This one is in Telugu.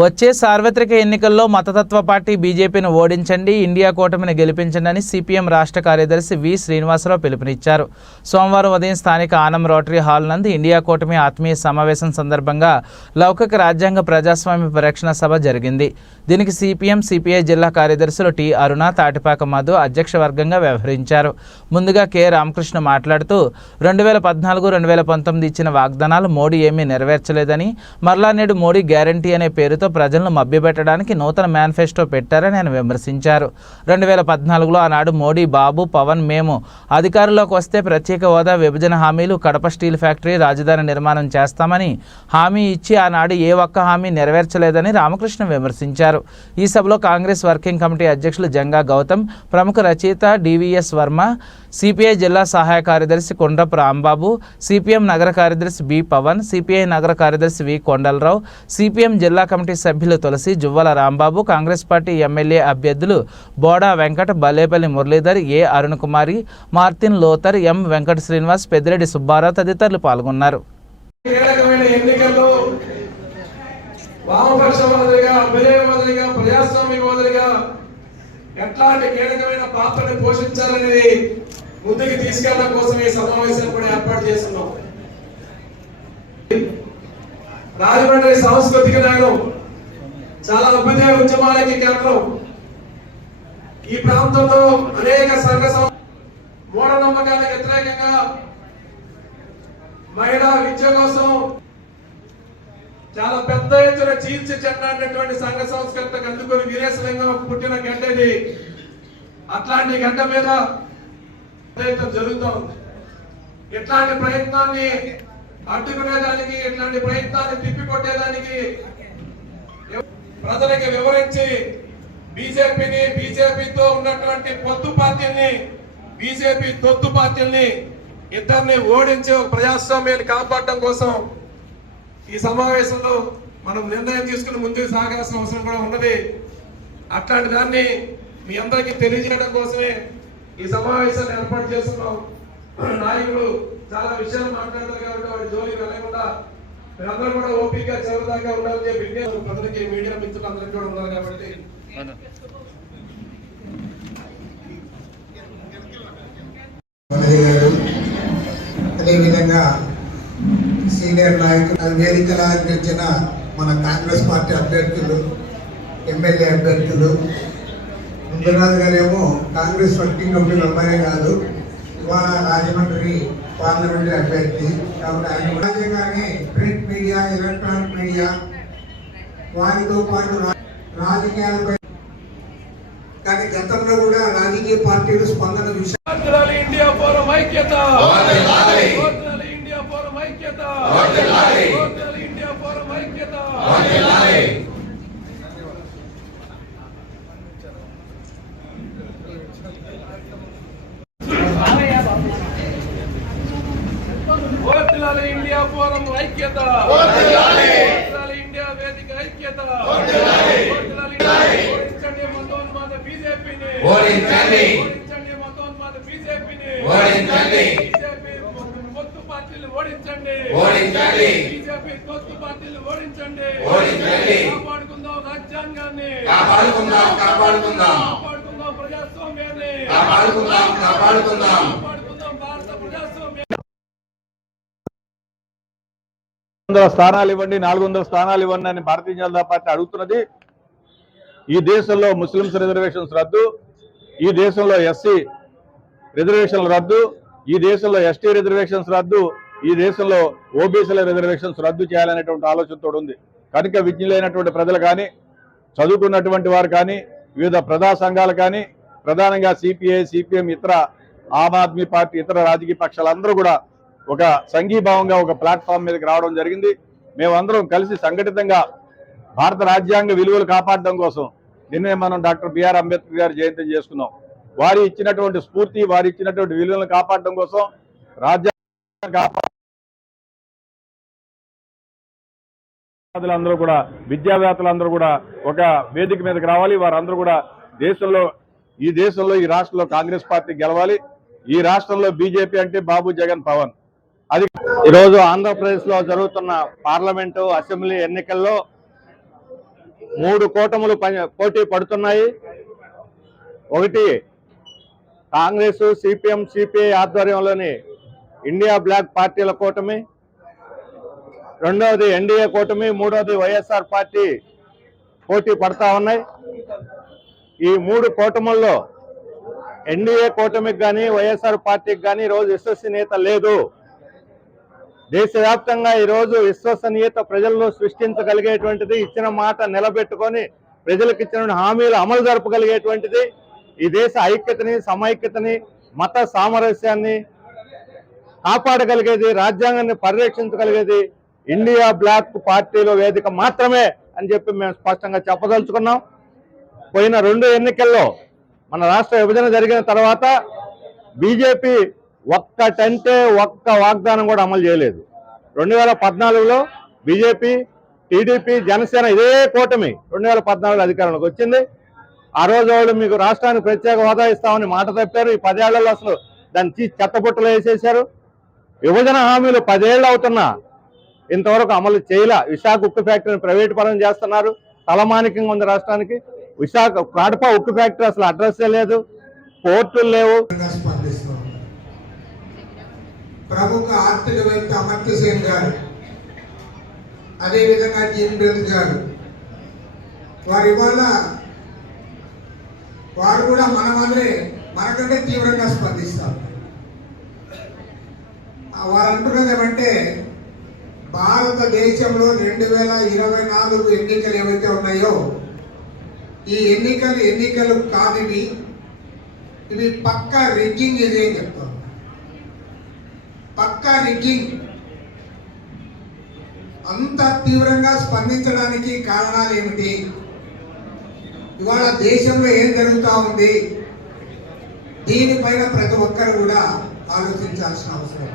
వచ్చే సార్వత్రిక ఎన్నికల్లో మతతత్వ పార్టీ బీజేపీని ఓడించండి ఇండియా కూటమిని గెలిపించండి అని సిపిఎం రాష్ట్ర కార్యదర్శి వి శ్రీనివాసరావు పిలుపునిచ్చారు. సోమవారం ఉదయం స్థానిక ఆనం రోటరీ హాల్ నందు ఇండియా కూటమి ఆత్మీయ సమావేశం సందర్భంగా లౌకిక రాజ్యాంగ ప్రజాస్వామ్య పరిరక్షణ సభ జరిగింది. దీనికి సిపిఎం సిపిఐ జిల్లా కార్యదర్శులు టి అరుణ తాటిపాక మధు అధ్యక్ష వర్గంగా వ్యవహరించారు. ముందుగా కె రామకృష్ణ మాట్లాడుతూ రెండు వేల పద్నాలుగు రెండు వేల పంతొమ్మిది ఇచ్చిన వాగ్దానాలు మోడీ ఏమీ నెరవేర్చలేదని మరలా నేడు మోడీ గ్యారంటీ అనే పేరుతో ప్రజలను మభ్యపెట్టడానికి నూతన మేనిఫెస్టో పెట్టారని ఆయన విమర్శించారు. రెండు వేల పద్నాలుగులో ఆనాడు మోడీ బాబు పవన్ మేము అధికారంలోకి వస్తే ప్రత్యేక హోదా విభజన హామీలు కడప స్టీల్ ఫ్యాక్టరీ రాజధాని నిర్మాణం చేస్తామని హామీ ఇచ్చి ఆనాడు ఏ ఒక్క హామీ నెరవేర్చలేదని రామకృష్ణ విమర్శించారు. ఈ సభలో కాంగ్రెస్ వర్కింగ్ కమిటీ అధ్యక్షులు జంగా గౌతమ్ ప్రముఖ రచయిత డివిఎస్ వర్మ సిపిఐ జిల్లా సహాయ కార్యదర్శి కొండ్రపు రాంబాబు సిపిఎం నగర కార్యదర్శి బి పవన్ సిపిఐ నగర కార్యదర్శి వి కొండలరావు సిపిఎం జిల్లా కమిటీ కమిటీ సభ్యులు Tulasi Juvvala Rambabu Congress party MLA అభ్యర్థులు బోడా వెంకట బల్లేపల్లి మురళీధర్ ఏ అరుణ్ కుమారి మార్తిన్ లోతర్ ఎం వెంకట శ్రీనివాస్ పెద్దిరెడ్డి సుబ్బారావు తదితరులు పాల్గొన్నారు. ఎట్లాంటి కీలకమైన పాత్రని పోషించాలనేది ముందుకు తీసుకెళ్ళడం కోసం ఈ సమావేశాన్ని కూడా ఏర్పాటు చేస్తున్నాం. రాజమండ్రి సాంస్కృతిక నగరం చాలా అభ్యుదయ ఉద్యమాలకి కేంద్రం. ఈ ప్రాంతంలో అనేక సంఘ మూఢనమ్మకాలకు వ్యతిరేకంగా మహిళా విద్య కోసం చాలా పెద్ద ఎత్తున చీల్చి చెందినటువంటి సంఘ సంస్కర్త కందుకొని వీరేశలింగం పుట్టిన గంటది ఇది. అట్లాంటి గంట మీద ప్రయత్నం జరుగుతూ ఉంది. ఇట్లాంటి ప్రయత్నాన్ని అడ్డుకునేదానికి ఇట్లాంటి ప్రయత్నాన్ని తిప్పికొట్టేదానికి ప్రజలకి వివరించి బీజేపీని బీజేపీతో ఉన్నటువంటి పొత్తు పార్టీని బీజేపీ తొత్తు పార్టీల్ని ఇద్దరిని ఓడించి ఒక ప్రజాస్వామ్యాన్ని కాపాడటం కోసం ఈ సమావేశంలో మనం నిర్ణయం తీసుకుని ముందుకు సాగాల్సిన అవసరం కూడా ఉన్నది. అట్లాంటి దాన్ని మీ అందరికీ తెలియజేయడం కోసమే ఈ సమావేశాన్ని ఏర్పాటు చేస్తున్నాం. నాయకులు చాలా విషయాలు మాట్లాడతారు కాబట్టి వాడి జోలికి వెళ్ళకుండా మీరందరూ కూడా ఓపికగా చివరిదాకా ఉండాలని చెప్పి ప్రజలకి మీడియా మిత్రులందరికీ కూడా ఉన్నారు కాబట్టి. అదేవిధంగా సీనియర్ నాయకులు వేదికలా గెలిచిన మన కాంగ్రెస్ పార్టీ అభ్యర్థులు ఎమ్మెల్యే అభ్యర్థులు. ముందురాజు గారేమో కాంగ్రెస్ వర్కింగ్ కమిటీ మెంబరే కాదు ఇవాళ రాజమండ్రి పార్లమెంటరీ అభ్యర్థి కాబట్టి ఆయన సహజంగానే ప్రింట్ మీడియా ఎలక్ట్రానిక్ మీడియా వారితో పాటు రా- రాజకీయాలపై కానీ గతంలో కూడా రాజకీయ పార్టీలు స్పందన చూశారు. వర్ధిల్లాలి ఇండియా ఫోరం ఐక్యత! వర్ధిల్లాలి ఇండియా ఫోరం ఐక్యత! వర్ధిల్లాలి ఇండియా ఫోరం ఐక్యత! వర్ధిల్లాలి ఇండియా ఫోరం ఐక్యత. వర్ధిల్లాలి ఇండియా వేదిక ఐక్యత. వర్ధిల్లాలి ఓడించండి మతోన్మాద బీజేపీని. ఓడించండి. ఓడించండి మతోన్మాద బీజేపీని. ఓడించండి. బీజేపీ పొత్తు పార్టీలు ఓడించండి. ఓడించండి. బీజేపీ పొత్తు పార్టీలు ఓడించండి. ఓడించండి. కాపాడుకుందాం రాజ్యాంగాన్ని. కాపాడుకుందాం కాపాడుకుందాం. కాపాడుకుందాం ప్రజాస్వామ్యాన్ని. కాపాడుకుందాం కాపాడుకుందాం కాపాడుకుందాం భారత ప్రజాస్వామ్యాన్ని వందల స్థానాలు ఇవ్వండి నాలుగు వందల స్థానాలు ఇవ్వండి అని భారతీయ జనతా పార్టీ అడుగుతున్నది. ఈ దేశంలో ముస్లింస్ రిజర్వేషన్స్ రద్దు ఈ దేశంలో ఎస్సీ రిజర్వేషన్లు రద్దు ఈ దేశంలో ఎస్టీ రిజర్వేషన్స్ రద్దు ఈ దేశంలో ఓబీసీల రిజర్వేషన్స్ రద్దు చేయాలనేటువంటి ఆలోచనతో ఉంది. కనుక విజ్ఞులైనటువంటి ప్రజలు కానీ చదువుకున్నటువంటి వారు కానీ వివిధ ప్రజా సంఘాలు కానీ ప్రధానంగా సిపిఐ సిపిఎం ఇతర ఆమ్ ఆద్మీ పార్టీ ఇతర రాజకీయ పక్షాలందరూ కూడా ఒక సంఘీభావంగా ఒక ప్లాట్ఫామ్ మీదకి రావడం జరిగింది. మేమందరం కలిసి సంఘటితంగా భారత రాజ్యాంగ విలువలు కాపాడడం కోసం నిన్నే మనం డాక్టర్ బిఆర్ అంబేద్కర్ గారి జయంతి చేసుకున్నాం. వారి ఇచ్చినటువంటి స్ఫూర్తి వారి ఇచ్చినటువంటి విలువలను కాపాడడం కోసం రాజ్యాంగ కాపాడు అందరూ కూడా విద్యావేత్తలందరూ కూడా ఒక వేదిక మీదకి రావాలి. వారందరూ కూడా దేశంలో ఈ దేశంలో ఈ రాష్ట్రంలో కాంగ్రెస్ పార్టీ గెలవాలి. ఈ రాష్ట్రంలో బీజేపీ అంటే బాబు జగన్ పవన్. అది ఈరోజు ఆంధ్రప్రదేశ్లో జరుగుతున్న పార్లమెంటు అసెంబ్లీ ఎన్నికల్లో మూడు కూటములు పని- పోటీ పడుతున్నాయి. ఒకటి కాంగ్రెస్ సిపిఎం సిపిఐ ఆధ్వర్యంలోని ఇండియా బ్లాక్ పార్టీల కూటమి. రెండవది ఎన్డీఏ కూటమి మూడవది వైఎస్ఆర్ పార్టీ పోటీ పడతా ఉన్నాయి. ఈ మూడు కూటముల్లో ఎన్డీఏ కూటమికి కానీ వైఎస్ఆర్ పార్టీకి కానీ రోజు విశ్వసనీయత లేదు. దేశవ్యాప్తంగా ఈరోజు విశ్వసనీయత ప్రజల్లో సృష్టించగలిగేటువంటిది ఇచ్చిన మాట నిలబెట్టుకొని ప్రజలకు ఇచ్చిన హామీలు అమలు జరపగలిగేటువంటిది ఈ దేశ ఐక్యతని సమైక్యతని మత సామరస్యాన్ని కాపాడగలిగేది రాజ్యాంగాన్ని పరిరక్షించగలిగేది ఇండియా బ్లాక్ పార్టీలో వేదిక మాత్రమే అని చెప్పి మేము స్పష్టంగా చెప్పదలుచుకున్నాం. పోయిన రెండు ఎన్నికల్లో మన రాష్ట్ర విభజన జరిగిన తర్వాత బీజేపీ ఒక్కటంటే ఒక్క వాగ్దానం కూడా అమలు చేయలేదు. రెండు వేల పద్నాలుగులో బీజేపీ టీడీపీ జనసేన ఇదే కూటమి రెండు వేల పద్నాలుగులో అధికారంలోకి వచ్చింది. ఆ రోజు వాళ్ళు మీకు రాష్ట్రానికి ప్రత్యేక హోదా ఇస్తామని మాట తప్పారు. ఈ పదేళ్ళలో అసలు దాన్ని తీసి చెత్తబుట్టలో వేసేశారు. విభజన హామీలు పదేళ్ళు అవుతున్నా ఇంతవరకు అమలు చేయలే. విశాఖ ఉక్కు ఫ్యాక్టరీని ప్రైవేట్ పరం చేస్తున్నారు. తలమానికంగా ఉంది రాష్ట్రానికి. విశాఖ కడప ఉక్కు ఫ్యాక్టరీ అసలు అడ్రస్సే లేదు. పోర్టులు లేవు. ప్రముఖ ఆర్థికవేత్త అమర్త్య సేన్ గారు అదేవిధంగా జీన్ బెల్త్ గారు. వారి వల్ల వారు కూడా మన వల్లే మనకంటే తీవ్రంగా స్పందిస్తారు. వారు అంటున్నది ఏమంటే భారతదేశంలో రెండు వేల ఇరవై నాలుగు ఎన్నికలు ఏవైతే ఉన్నాయో ఈ ఎన్నికలు ఎన్నికలు కాదు ఇవి పక్క పక్కా రిగ్గింగ్ ఇది పక్కా రిగ్గింగ్. అంత తీవ్రంగా స్పందించడానికి కారణాలు ఏమిటి? ఇవాళ దేశంలో ఏం జరుగుతూ ఉంది? దీనిపైన ప్రతి ఒక్కరు కూడా ఆలోచించాల్సిన అవసరం.